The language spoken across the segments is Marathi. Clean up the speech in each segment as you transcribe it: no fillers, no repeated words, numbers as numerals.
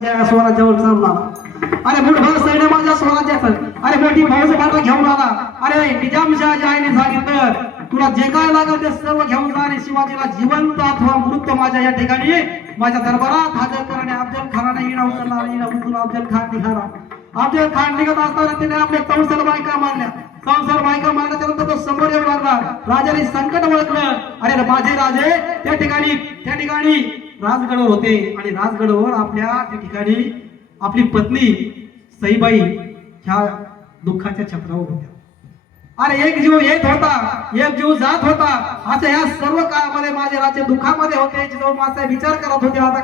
स्वराज्यावर चालला. अरे मोठं सैन्य माझ्या स्वराज्याचं. अरे मोठी फौज मात्र घेऊन आला. अरे निजामशाहीने सांगितलं तुला जे काय लागेल ते सर्व घेऊन जा आणि शिवाजीला जिवंत अथवा मृत माझ्या या ठिकाणी माझ्या दरबारात हजर करणे. अफजल खानाने इडा उचलला. इडा उचलून अफजल खान निघाला. अफजल खान निघत असताना त्याने आपले 64 बायका मारल्या. 64 बायका मारल्याच्या नंतर तो समोर येऊ लागला. राजाने संकट ओळखलं. अरे माझे राजे त्या ठिकाणी राजगडावर होते आणि राजगडावर आपल्या त्या ठिकाणी आपली पत्नी सईबाई ह्या दुःखाच्या छत्रावर होत्या. अरे एक जीव येत होता, एक जीव जात होता. असं या सर्व काळामध्ये माझे राजे दुःखामध्ये होते. जिजाऊ माता विचार करत होते आता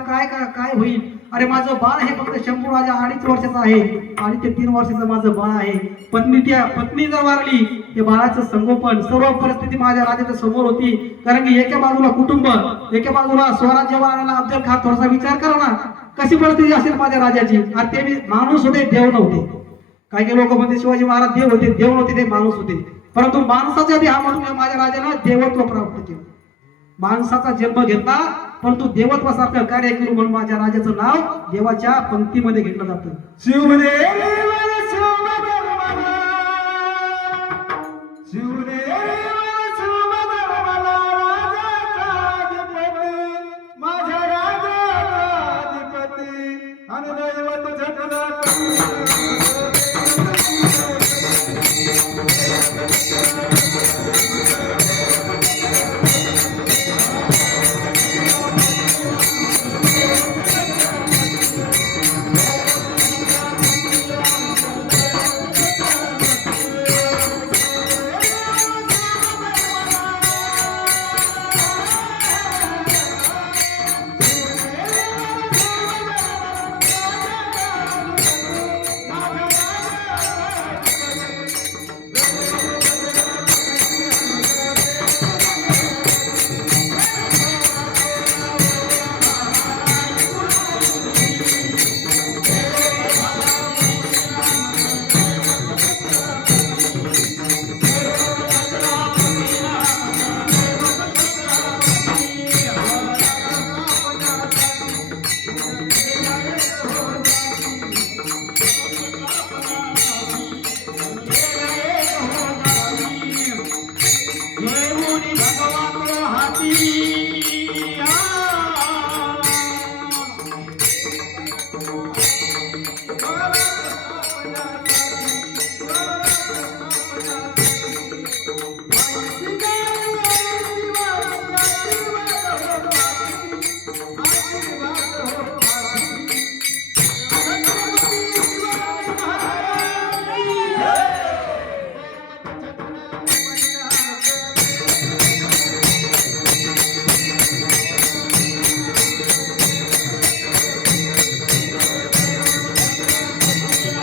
काय होईल. अरे माझं बाळ हे फक्त शंभू राजा 2.5 वर्षाचा आहे आणि ते 3 वर्षाचं माझं बाळ आहे. पत्नी जर वारली ते बाळाचं संगोपन सर्व परिस्थिती माझ्या राजाच्या समोर होती. कारण की एका बाजूला कुटुंब, एका बाजूला स्वराज्य वाढायला अफजल खान. थोडासा विचार करा ना कशी परिस्थिती असेल माझ्या राजाची. आणि ते माणूस होते, देव नव्हते. काही लोक म्हणते शिवाजी महाराज देव होते, देव नव्हते, ते माणूस होते. परंतु माणसाच्या देहामधून माझ्या राजाला देवत्व प्राप्त केलं. माणसाचा जन्म घेतला परंतु देवत्वासारखं कार्य करून म्हणून माझ्या राजाचं नाव देवाच्या पंक्तीमध्ये घेतलं जातं.